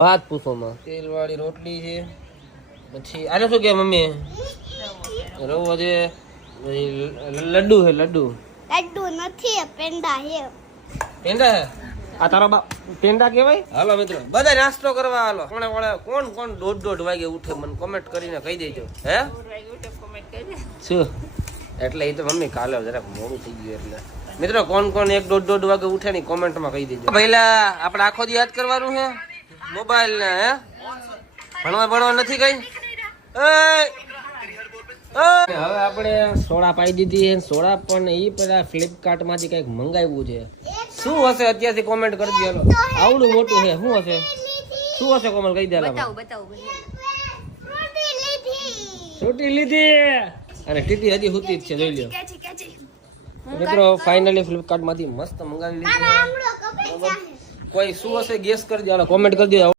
વાત પૂછો માં તેલ વાળી રોટલી છે પછી આને શું કે મમ્મી રવો છે લડ્ડુ છે લડ્ડુ નથી પેંડા હે પેંડા હે આ તારો બાપ પેંડા કહેવાય હાલો મિત્રો બધા નાસ્તો કરવા હાલો કોણ કોણ 1:30 વાગે ઉઠે મને કોમેન્ટ કરીને કહી દેજો હે શું એટલે એ તો મમ્મી કાલે જરાક મોડું થઈ ગયું એટલે મિત્રો કોણ કોણ 1:30 વાગે ઉઠે ની કોમેન્ટમાં કહી દેજો પહેલા આપણે આખો દી યાદ કરવાનું છે મોબાઈલ ને હે ભણવા નથી કઈ હવે આપણે સોડા પાઈ દીધી છે સોડા પણ એ પેલા ફ્લિપકાર્ટ માંથી કઈક મંગાવ્યું છે શું હશે અત્યારથી કોમેન્ટ કરી દે આવડું મોટું છે શું હશે કોમેન્ટ કહી દે છૂટી લીધી અને ટીટી હજી હુતી જ છે જોઈ લ્યો મિત્રો ફાઇનલી ફ્લિપકાર્ટ માંથી મસ્ત મંગાવી લીધી કોઈ શું હશે ગેસ કરી દે કોમેન્ટ કરી દે